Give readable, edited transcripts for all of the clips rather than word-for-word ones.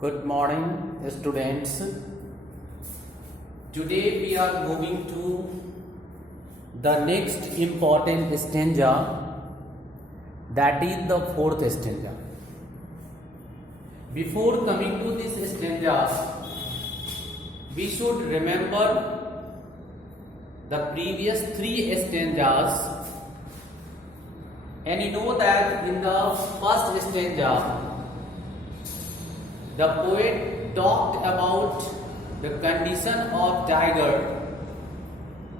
Good morning, students. Today we are moving to the next important stanza, that is the fourth stanza. Before coming to this stanza, we should remember the previous three stanzas, and you know that in the first stanza the poet talked about the condition of tiger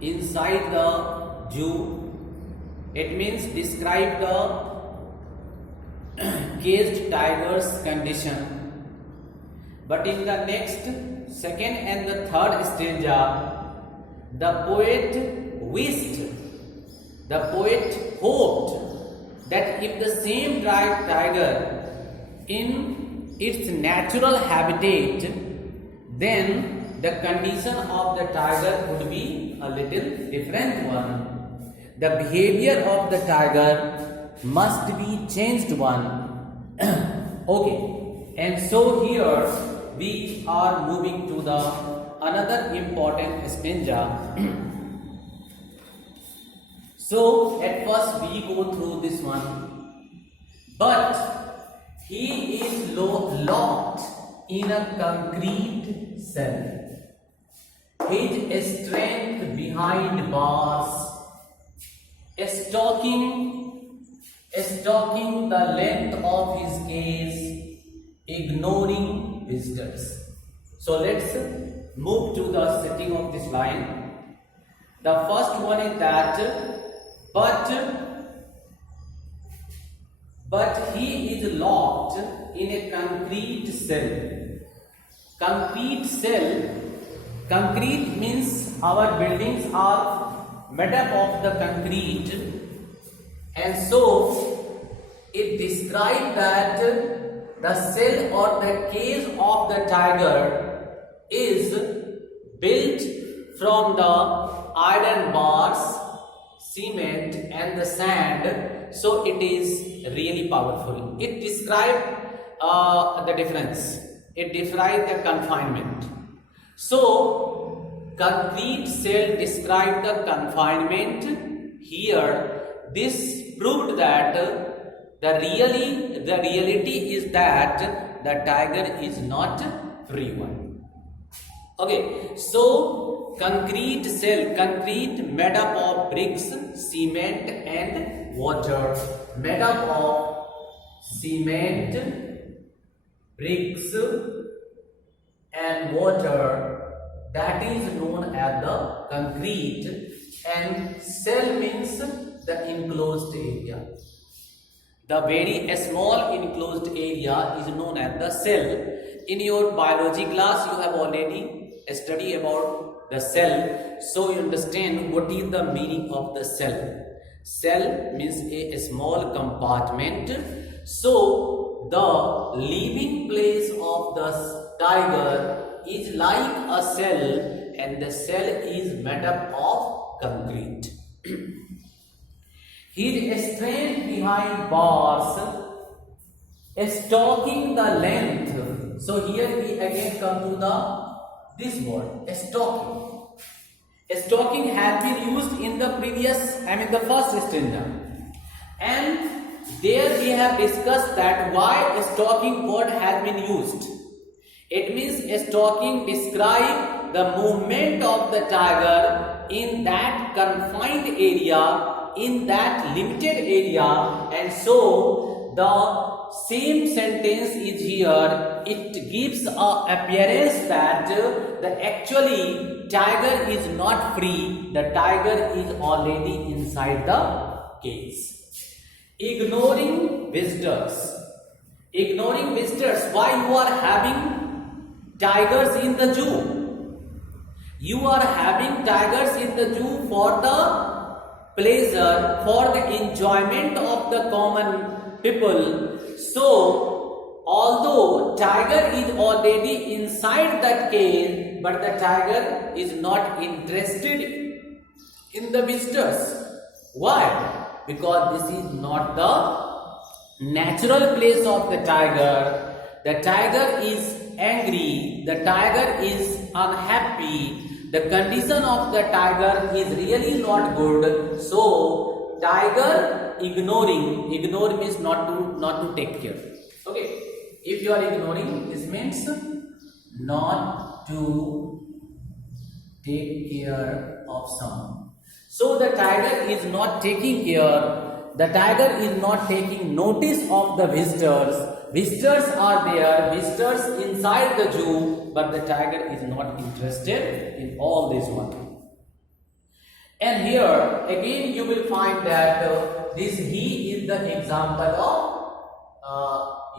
inside the zoo. It means describe the caged tiger's condition. But in the next, second and the third stanza, the poet hoped that if the same tiger in its natural habitat, then the condition of the tiger would be a little different one. The behavior of the tiger must be changed one. Okay, and so here we are moving to the another important stanza. So at first we go through this one, but he is locked in a concrete cell. His strength behind bars, stalking the length of his cage, ignoring visitors. So let's move to the setting of this line. The first one is that, but he is locked in a concrete cell. Concrete means our buildings are made up of the concrete, and so it describes that the cell or the cage of the tiger is built from the iron bars, cement and the sand. So it is really powerful. It describes the difference. It describes the confinement. So concrete cell describes the confinement. Here this proved that the reality is that the tiger is not free one. Okay, so concrete cell, concrete made up of bricks, cement and water. Made up of cement, bricks and water, that is known as the concrete, and cell means the enclosed area. The very small enclosed area is known as the cell. In your biology class you have already studied about the cell, so you understand what is the meaning of the cell. Cell means a small compartment. So the living place of the tiger is like a cell, and the cell is made up of concrete. His strength behind bars, stalking the length. So here we again come to this word, stalking. Stalking has been used in the the first stanza, and there we have discussed that why stalking word has been used. It means stalking describes the movement of the tiger in that confined area, in that limited area, and so the same sentence is here. It gives a appearance that the actually tiger is not free. The tiger is already inside the cage. Ignoring visitors. Ignoring visitors. Why you are having tigers in the zoo? You are having tigers in the zoo for the pleasure, for the enjoyment of the common people. So although tiger is already inside that cage, but the tiger is not interested in the visitors. Why? Because this is not the natural place of the tiger. the tiger is angry, the tiger is unhappy, the condition of the tiger is really not good. So tiger ignoring, ignore means not to take care. Okay, if you are ignoring, this means not to take care of someone. So the tiger is not taking care, the tiger is not taking notice of the visitors. Visitors are there, visitors inside the zoo, but the tiger is not interested in all this one. And here again you will find that this he is the example of,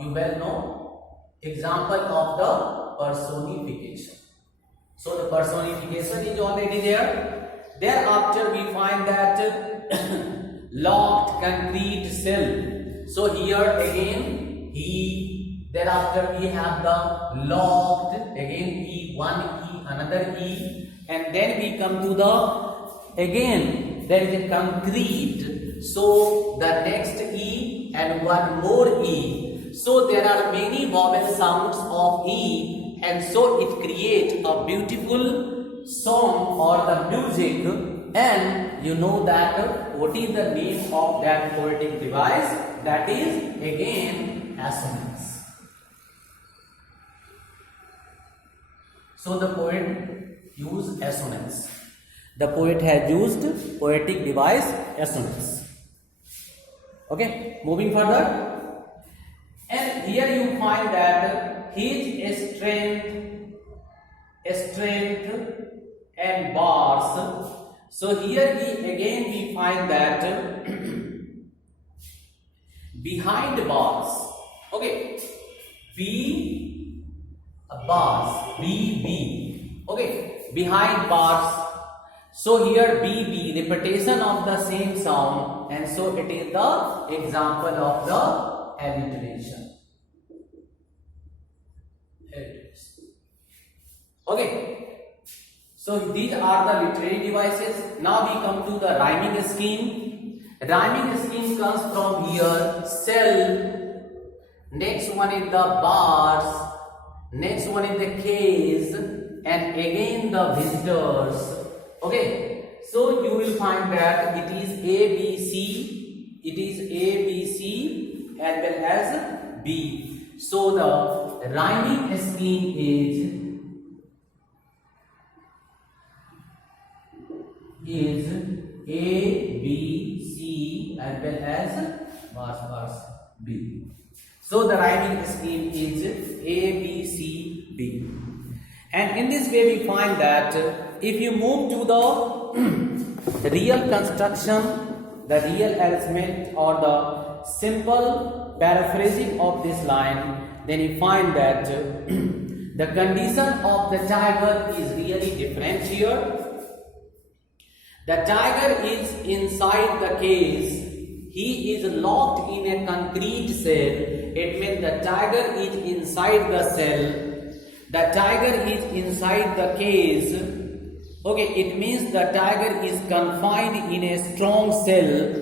you well know, example of the personification. So the personification is already there. Thereafter we find that locked concrete cell. So here again he, thereafter we have the locked, again E, one E, another E, and then we come to the, again there is a concrete. So the next E and one more E. So there are many vowel sounds of E, and so it creates a beautiful song or the music. And you know that what is the name of that poetic device? That is again assonance. So the poet used assonance. The poet has used poetic device assonance. Okay, moving further. And here you find that his strength and bars. So here we find that behind bars. Okay, bars, okay, behind bars. So here BB, repetition of the same sound, and so it is the example of the alliteration. Okay, so these are the literary devices. Now we come to the rhyming scheme. Rhyming scheme comes from here, cell. Next one is the bars. Next one is the case, and again the visitors. Okay, so you will find that it is A, B, C. It is A, B, C as well as B. So the rhyming scheme is A, B, C as well as bars B. So the rhyming scheme is A, B, C, B. And in this way we find that if you move to the real construction, the real arrangement or the simple paraphrasing of this line, then you find that the condition of the tiger is really different here. The tiger is inside the cage. He is locked in a concrete cell. It means the tiger is inside the cell. The tiger is inside the cage. Okay, it means the tiger is confined in a strong cell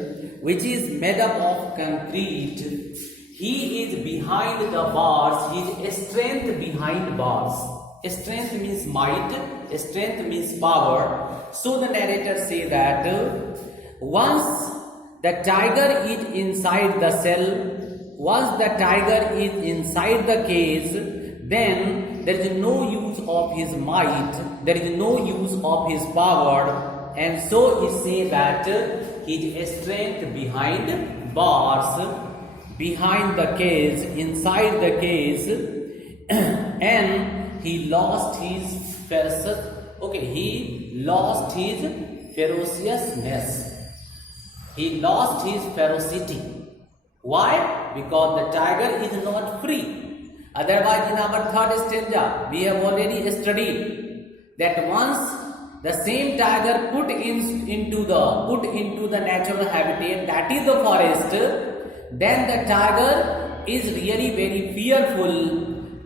which is made up of concrete. He is behind the bars. He is strength behind bars. Strength means might. Strength means power. So the narrator say that once the tiger is inside the cell, once the tiger is inside the cage, then there is no use of his might, there is no use of his power, and so he say that his strength behind bars, behind the cage, inside the cage, and he lost his ferociousness. He lost his ferocity. Why? Because the tiger is not free. Otherwise, in our third stanza, we have already studied that once the same tiger put into the natural habitat, that is the forest, then the tiger is really very fearful,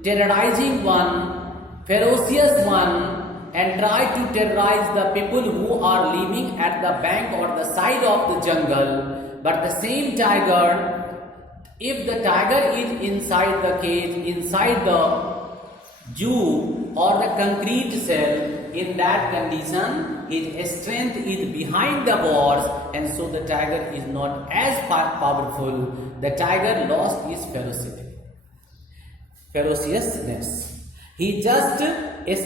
terrorizing one, ferocious one, and try to terrorize the people who are living at the bank or the side of the jungle. But the same tiger If the tiger is inside the cage, inside the zoo or the concrete cell, in that condition, its strength is behind the bars, and so the tiger is not as powerful. The tiger lost his ferociousness. He just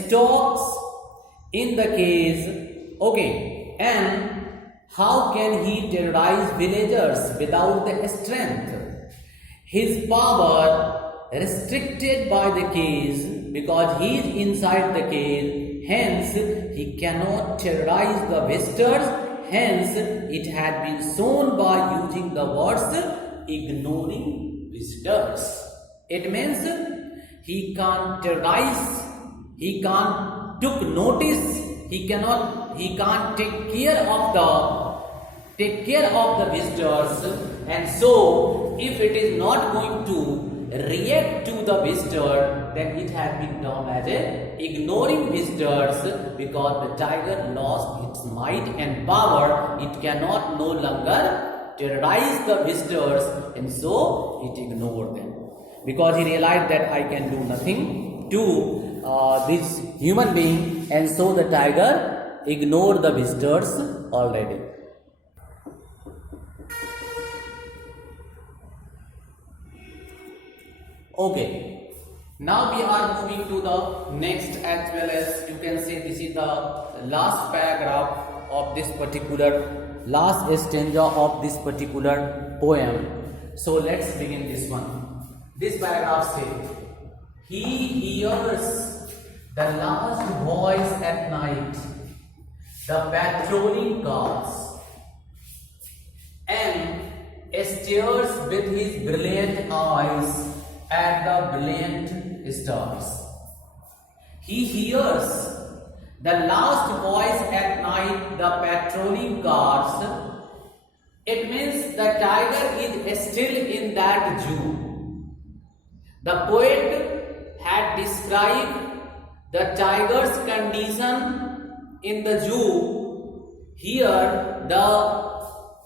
stalks in the cage, okay, and how can he terrorize villagers without the strength? His power restricted by the cage because he is inside the cage, hence he cannot terrorize the visitors, hence it had been shown by using the words ignoring visitors. It means he can't terrorize, he can't took notice, he can't take care of the visitors, and so if it is not going to react to the visitor, then it has been termed as ignoring visitors, because the tiger lost its might and power. It cannot no longer terrorize the visitors, and so it ignored them because he realized that I can do nothing to this human being, and so the tiger ignored the visitors already. Okay, now we are moving to the next, as well as you can say this is the last paragraph of this particular, last stanza of this particular poem. So let's begin this one. This paragraph says, he hears the last voice at night, the patrolling cars, and stares with his brilliant eyes at the brilliant stars. He hears the last voice at night, the patrolling cars. It means the tiger is still in that zoo. The poet had described the tiger's condition in the zoo. Here the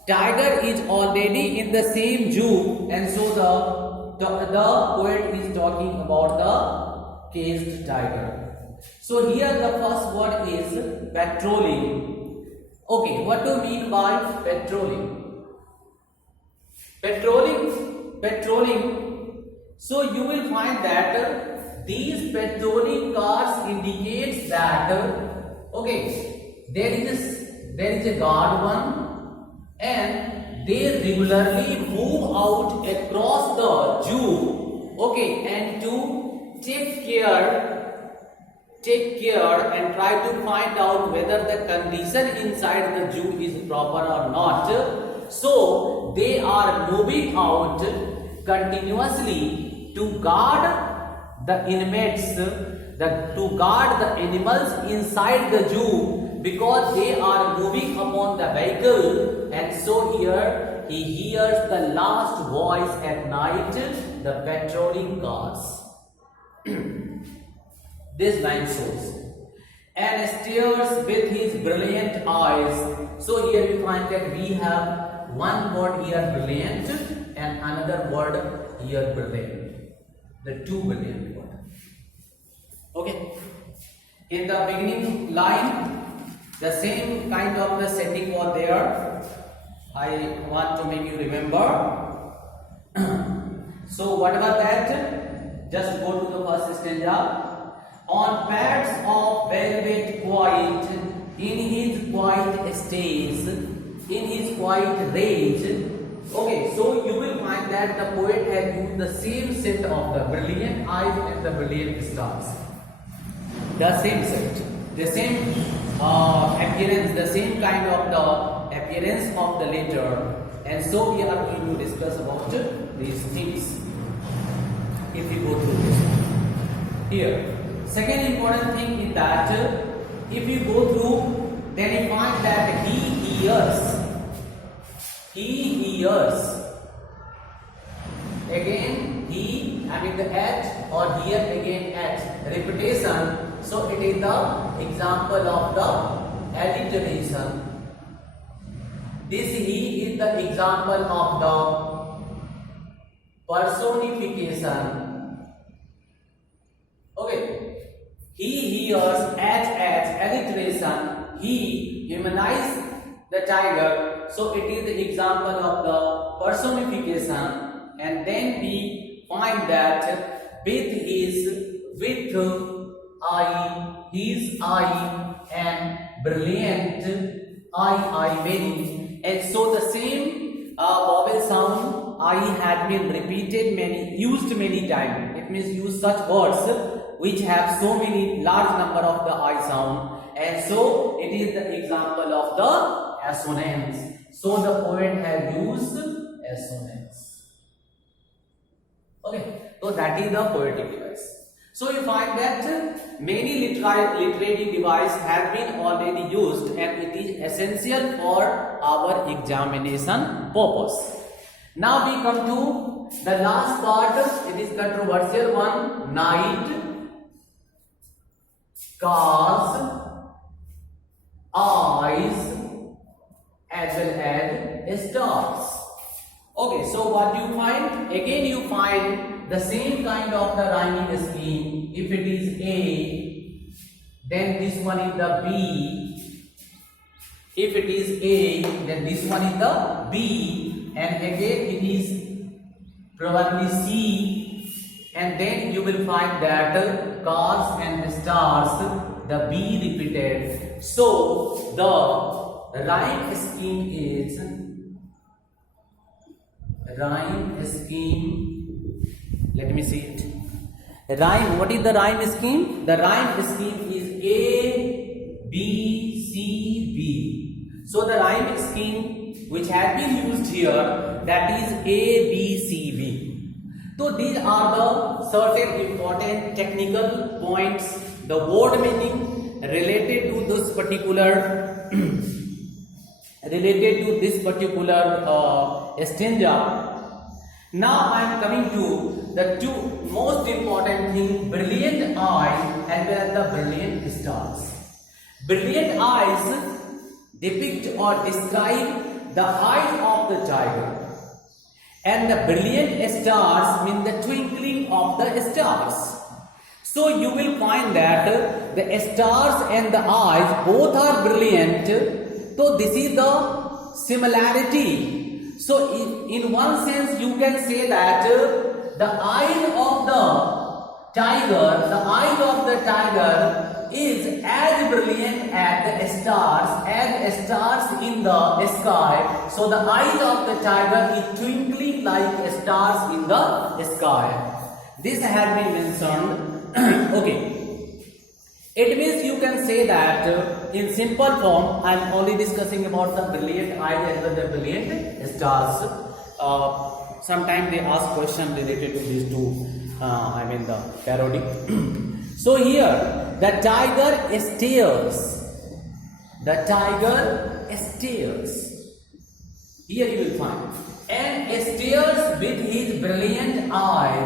tiger is already in the same zoo, and so the poet is talking about the caged tiger. So here the first word is patrolling. Okay, what do you mean by patrolling? Patrolling. So you will find that these patrolling cars indicates that okay, there is a guard one, and they regularly move out across the zoo, okay, and to take care and try to find out whether the condition inside the zoo is proper or not. So they are moving out continuously to guard the inmates, to guard the animals inside the zoo, because they are moving upon the vehicle, and so here he hears the last voice at night, the patrolling cars. This line shows, and stares with his brilliant eyes. So here we find that we have one word here, brilliant, and another word here, brilliant. The two brilliant word. Okay. In the beginning line, the same kind of the setting was there. I want to make you remember. So whatever that, just go to the first stanza. On pads of velvet quiet, in his quiet stays, in his quiet rage. Okay, so you will find that the poet has used the same set of the brilliant eyes and the brilliant stars. The same set, the same appearance, the same kind of the appearance of the letter, and so we are going to discuss about these things if we go through this. Here, second important thing is that if you go through, then you find that he hears. Again, he having the H, or here again H, repetition. So it is the example of the alliteration. This he is the example of personification. Okay. He hears as alliteration. He humanized the tiger. So it is the example of the personification. And then we find that with his eye and brilliant I very. And so the same vowel sound I had been used many times. It means use such words which have so many large number of the I sound, and so it is the example of the assonance. So the poet has used assonance. Okay, so that is the poetic device. So you find that many literary devices have been already used, and it is essential for our examination purpose. Now we come to the last part. It is controversial one: night, cars, eyes, as well as stars. Okay, so what do you find? Again you find the same kind of the rhyming scheme. If it is A, then this one is the B. If it is A, then this one is the B, and again it is probably C, and then you will find that cars and stars, the B repeated. So the rhyme scheme is let me see it. Rhyme, what is the rhyme scheme? The rhyme scheme is A, B, C, B. So the rhyme scheme which has been used here, that is A, B, C, B. So these are the certain important technical points, the word meaning related to this particular stanza. Now I am coming to the two most important things: brilliant eye and well as the brilliant stars. Brilliant eyes depict or describe the eyes of the tiger, and the brilliant stars mean the twinkling of the stars. So you will find that the stars and the eyes both are brilliant. So this is the similarity. So in one sense you can say that the eyes of the tiger is as brilliant as the stars in the sky. So the eyes of the tiger is twinkling like stars in the sky. This has been mentioned. Okay. It means you can say that in simple form. I am only discussing about the brilliant eyes as well as the brilliant stars. Sometimes they ask questions related to these two. The parodic. So here the tiger stares. The tiger stares. Here you will find and stares with his brilliant eye.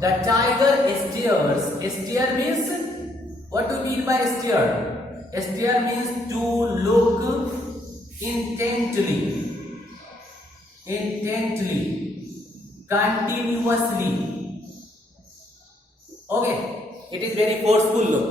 The tiger stares. Stare means, what do you mean by stare? Stare means to look intently, continuously. Okay, it is very forceful look.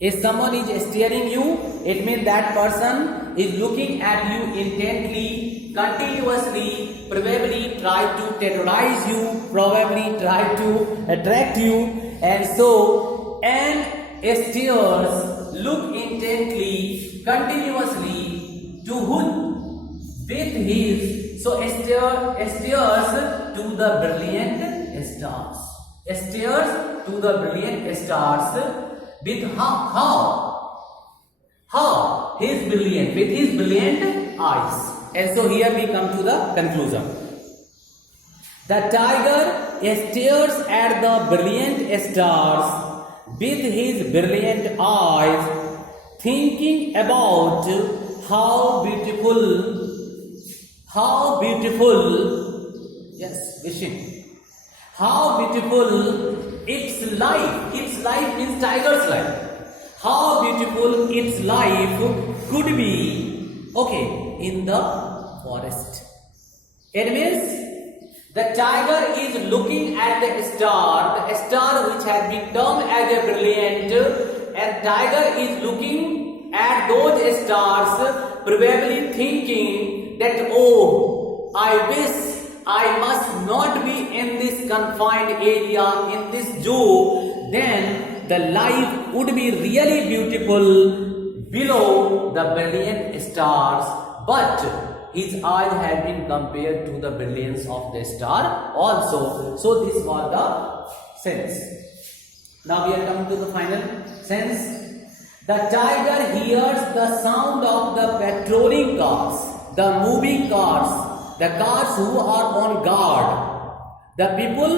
If someone is staring you, it means that person is looking at you intently, continuously, probably try to terrorize you, probably try to attract you, and so, and stares, look intently, continuously, to whom? With his, so stares to the brilliant stars. Stares to the brilliant stars with how? His brilliant, with his brilliant eyes. And so here we come to the conclusion. The tiger stares at the brilliant stars with his brilliant eyes, thinking about how beautiful its life means tiger's life. How beautiful its life could be, okay, in the forest. It means The tiger is looking at the star which has been termed as a brilliant, and tiger is looking at those stars, probably thinking that, oh, I wish I must not be in this confined area, in this zoo, then the life would be really beautiful below the brilliant stars. But his eyes have been compared to the brilliance of the star also. So this was the sense. Now we are coming to the final sense. The tiger hears the sound of the patrolling cars, the moving cars, the guards who are on guard. The people,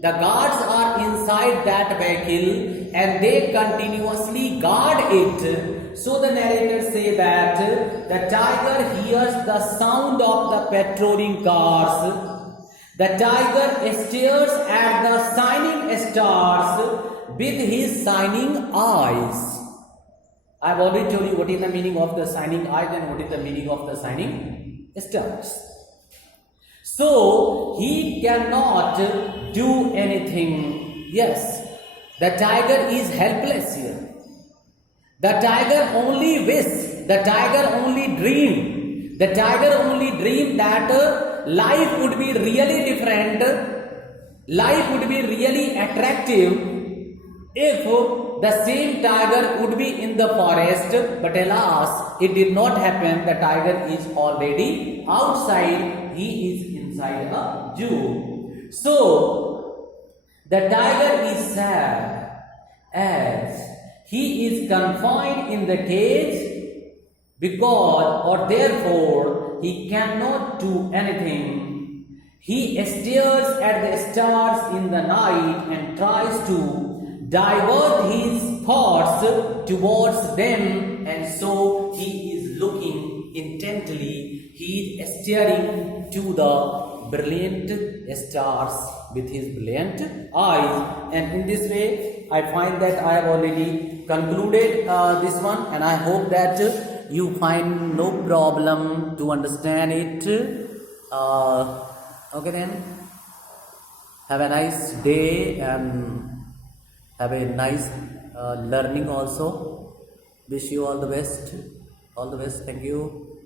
the guards are inside that vehicle and they continuously guard it. So the narrator say that the tiger hears the sound of the patrolling cars. The tiger stares at the shining stars with his shining eyes. I have already told you what is the meaning of the shining eyes and what is the meaning of the shining stars. So he cannot do anything. Yes, the tiger is helpless here. The tiger only wish, the tiger only dream, the tiger only dream that life would be really different, life would be really attractive if the same tiger would be in the forest. But alas, it did not happen. The tiger is already outside, he is inside a zoo. So the tiger is sad as he is confined in the cage because or therefore he cannot do anything. He stares at the stars in the night and tries to divert his thoughts towards them, and so he is looking intently. He is staring to the brilliant stars with his brilliant eyes, and in this way I find that I have already concluded this one, and I hope that you find no problem to understand it. Okay then, have a nice day and have a nice learning also. Wish you all the best. All the best. Thank you.